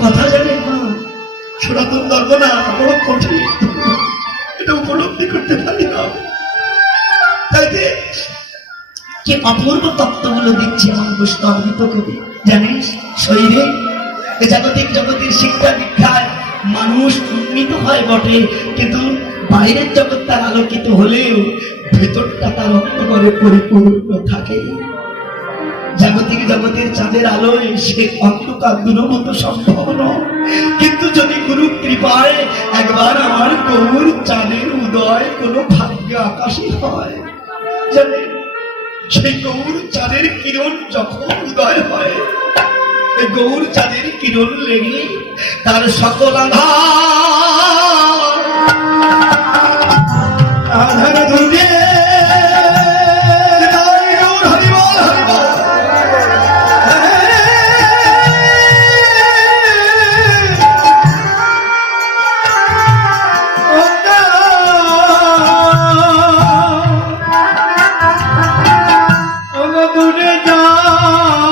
কথা জানেন মা সনাতন ধর্ম না বড় কঠিন। এটা উপলব্ধি করতে পারি না। তাই যে কি অপূর্ব তত্ত্বগুলো দিচ্ছে মানুষ অমৃত কবি। জানিস শরীরে এ জাগতিক জগতের শিক্ষা দীক্ষায় মানুষ উন্নীত হয় বটে, কিন্তু বাইরের জগৎ তার আলোকিত হলেও ভেতরটা তার অন্ধকারে পরিপূর্ণ থাকে। জাগতিক জগতের চাঁদের আলোয় সে অন্ধকার দূরমত সম্ভব নয়। কিন্তু যদি গুরু কৃপায় একবার আমার গৌর চাঁদের উদয় কোনো ভাগ্য আকাশে হয় জানেন সেই গৌর চাঁদের কিরণ যখন উদয় হয় গৌর চাঁদের কিরণ লেগে তার সকল আধার চলে যা